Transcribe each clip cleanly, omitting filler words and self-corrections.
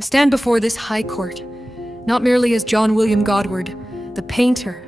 I stand before this high court, not merely as John William Godward, the painter,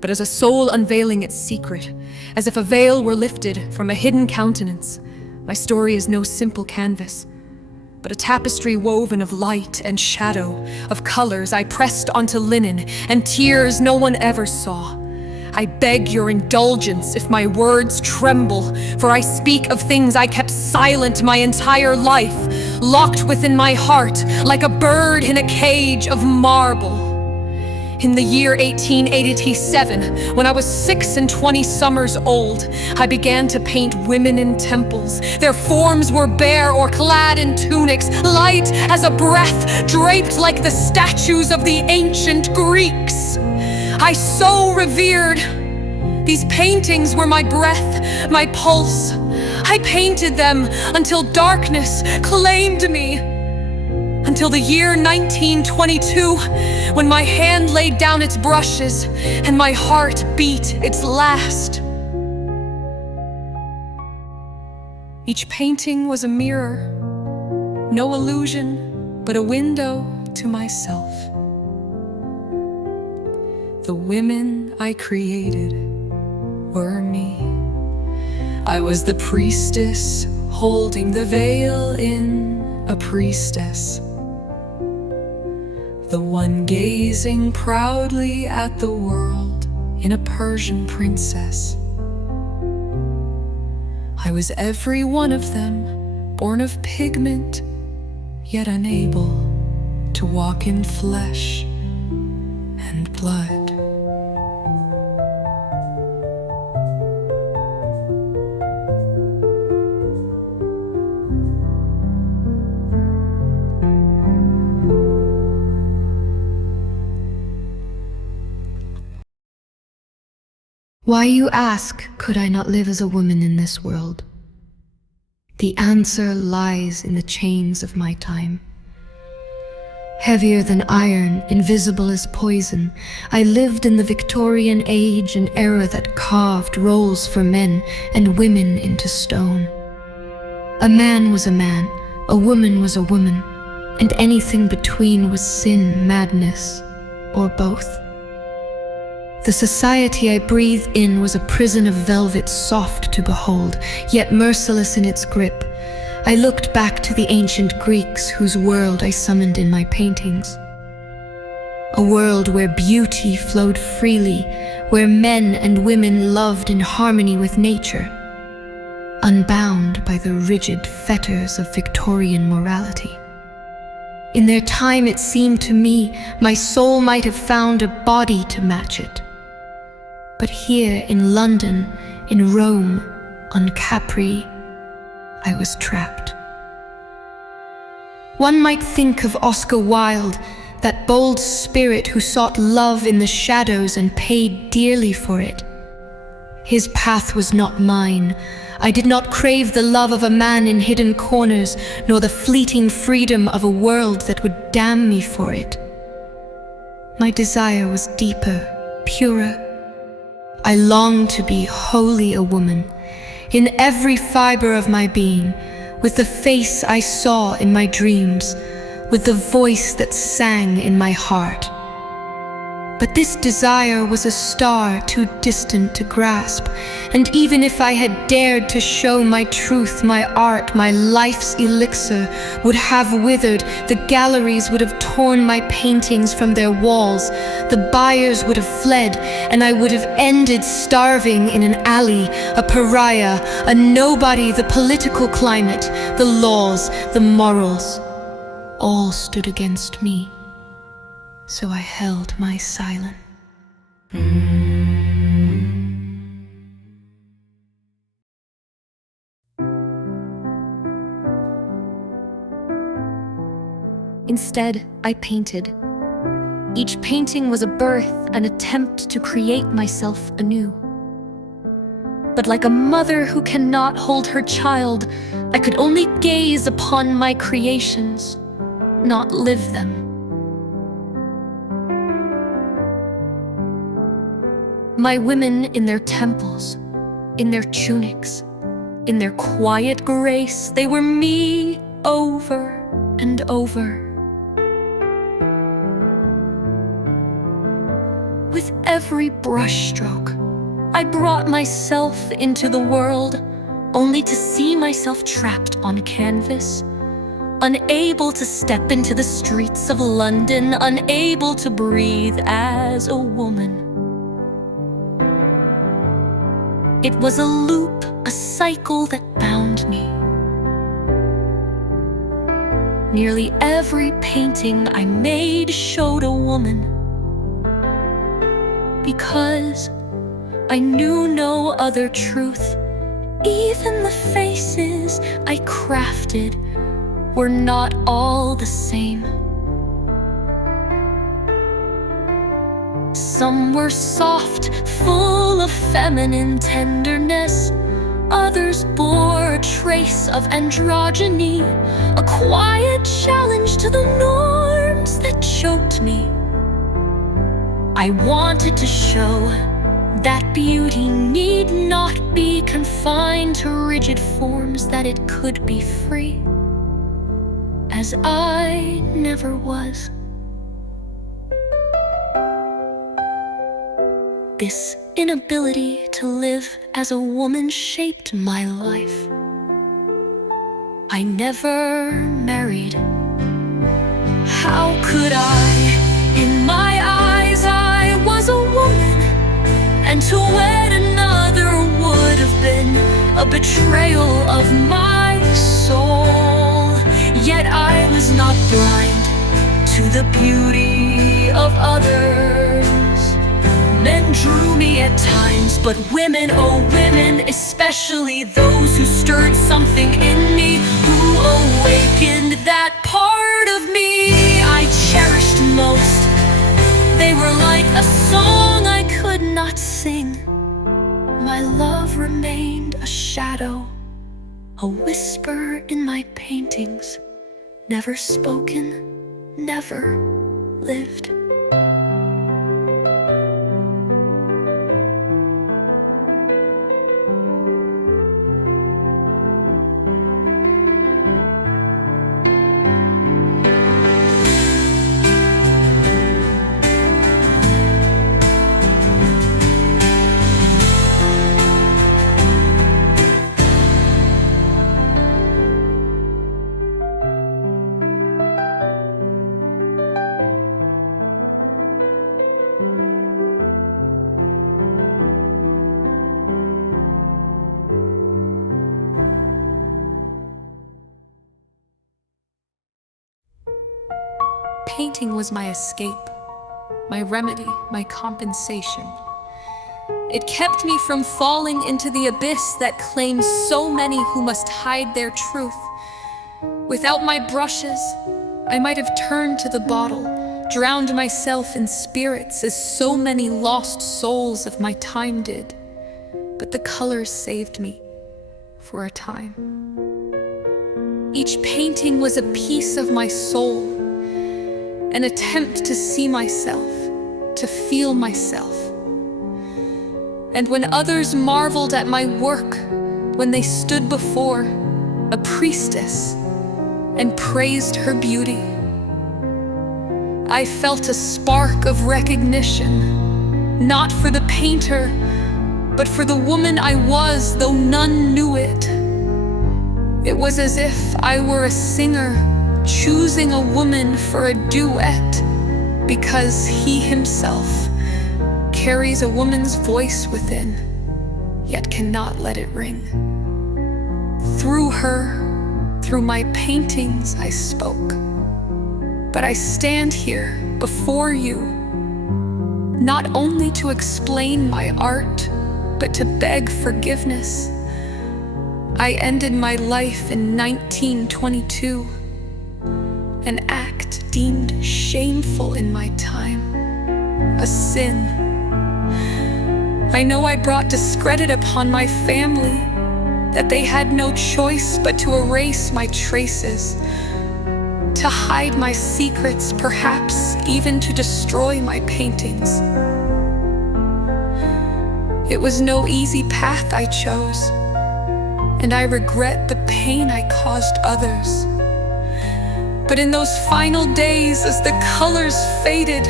but as a soul unveiling its secret, as if a veil were lifted from a hidden countenance. My story is no simple canvas, but a tapestry woven of light and shadow, of colors I pressed onto linen, and tears no one ever saw. I beg your indulgence if my words tremble, for I speak of things I kept silent my entire life, locked within my heart like a bird in a cage of marble. In the year 1887, when I was 26 summers old, I began to paint women in temples. Their forms were bare or clad in tunics, light as a breath, draped like the statues of the ancient Greeks. I so revered. These paintings were my breath, my pulse. I painted them until darkness claimed me. Until the year 1922, when my hand laid down its brushes and my heart beat its last. Each painting was a mirror, no illusion, but a window to myself. The women I created were me. I was the priestess holding the veil in a priestess, the one gazing proudly at the world in a Persian princess. I was every one of them, born of pigment, yet unable to walk in flesh and blood. Why, you ask, could I not live as a woman in this world? The answer lies in the chains of my time. Heavier than iron, invisible as poison, I lived in the Victorian age, an era that carved roles for men and women into stone. A man was a man, a woman was a woman, and anything between was sin, madness, or both. The society I breathed in was a prison of velvet, soft to behold, yet merciless in its grip. I looked back to the ancient Greeks, whose world I summoned in my paintings. A world where beauty flowed freely, where men and women loved in harmony with nature, unbound by the rigid fetters of Victorian morality. In their time, it seemed to me, my soul might have found a body to match it. But here in London, in Rome, on Capri, I was trapped. One might think of Oscar Wilde, that bold spirit who sought love in the shadows and paid dearly for it. His path was not mine. I did not crave the love of a man in hidden corners, nor the fleeting freedom of a world that would damn me for it. My desire was deeper, purer. I longed to be wholly a woman, in every fiber of my being, with the face I saw in my dreams, with the voice that sang in my heart. But this desire was a star too distant to grasp, and even if I had dared to show my truth, my art, my life's elixir would have withered, the galleries would have torn my paintings from their walls, the buyers would have fled, and I would have ended starving in an alley, a pariah, a nobody. The political climate, the laws, the morals, all stood against me. So I held my silence. Instead, I painted. Each painting was a birth, an attempt to create myself anew. But like a mother who cannot hold her child, I could only gaze upon my creations, not live them. My women in their temples, in their tunics, in their quiet grace, they were me over and over. every brushstroke. I brought myself into the world, only to see myself trapped on canvas, unable to step into the streets of London, unable to breathe as a woman. It was a loop, a cycle that bound me. Nearly every painting I made showed a woman, because I knew no other truth. Even the faces I crafted were not all the same. Some were soft, full of feminine tenderness. Others bore a trace of androgyny, a quiet challenge to the norms that choked me. I wanted to show that beauty need not be confined to rigid forms, that it could be free, as I never was. This inability to live as a woman shaped my life. I never married. How could I? In my eyes, I was a woman, and to wed another would have been a betrayal of my soul. Yet I was not blind to the beauty of others. Men drew me at times, but women, oh women, especially those who stirred something in me, who awakened that part of me I cherished most. They were like a song I could not sing. My love remained a shadow, a whisper in my paintings, never spoken, never lived. Painting was my escape, my remedy, my compensation. It kept me from falling into the abyss that claims so many who must hide their truth. Without my brushes, I might have turned to the bottle, drowned myself in spirits as so many lost souls of my time did. But the colors saved me for a time. Each painting was a piece of my soul, an attempt to see myself, to feel myself. And when others marveled at my work, when they stood before a priestess and praised her beauty, I felt a spark of recognition, not for the painter, but for the woman I was, though none knew it. It was as if I were a singer choosing a woman for a duet, because he himself carries a woman's voice within, yet cannot let it ring. Through her, through my paintings, I spoke. But I stand here before you, not only to explain my art, but to beg forgiveness. I ended my life in 1922. An act deemed shameful in my time, a sin. I know I brought discredit upon my family, that they had no choice but to erase my traces, to hide my secrets, perhaps even to destroy my paintings. It was no easy path I chose, and I regret the pain I caused others. But in those final days, as the colors faded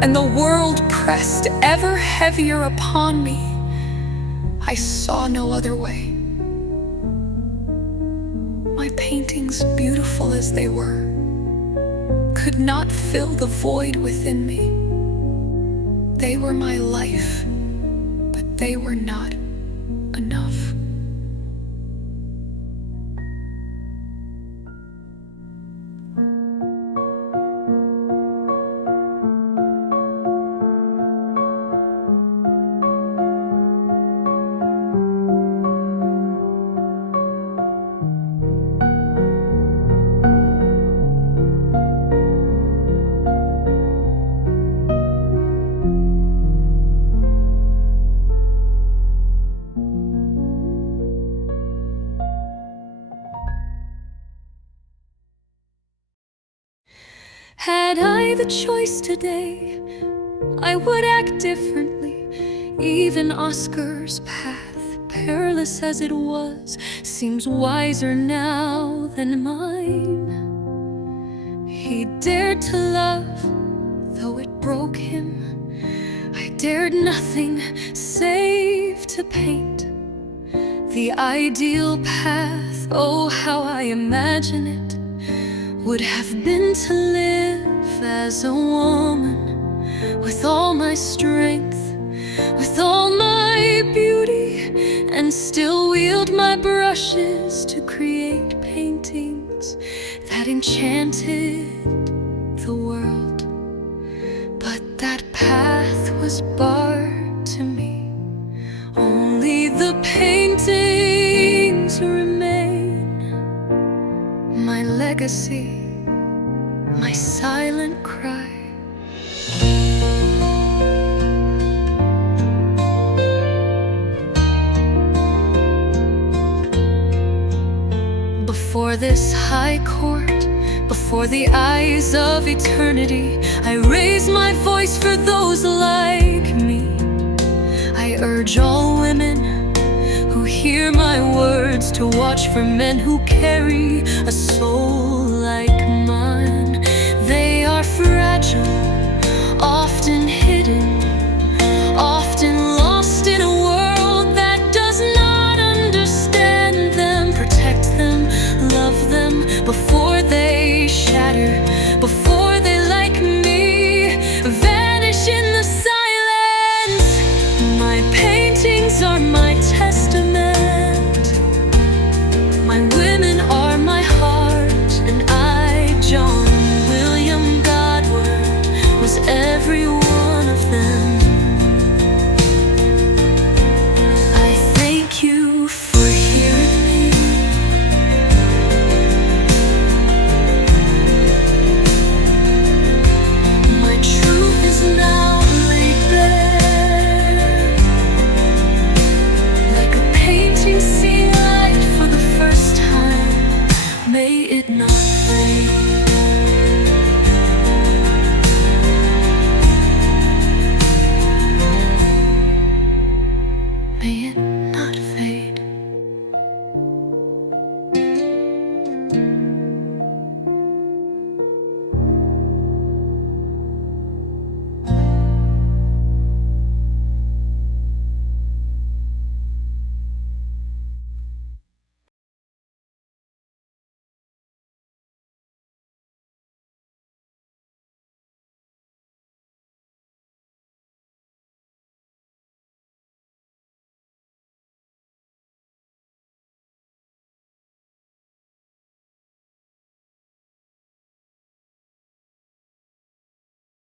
and the world pressed ever heavier upon me, I saw no other way. My paintings, beautiful as they were, could not fill the void within me. They were my life, but they were not enough. Had I the choice today, I would act differently. Even Oscar's path, perilous as it was, seems wiser now than mine. He dared to love, though it broke him. I dared nothing save to paint the ideal path. Oh, how I imagine it would have been to live as a woman, with all my strength, with all my beauty, and still wield my brushes to create paintings that enchanted the world. But that path was barred to me. Only the paintings remain, my legacy, my silent cry. Before this high court, before the eyes of eternity, I raise my voice for those like me. I urge all women who hear my words to watch for men who carry a soul like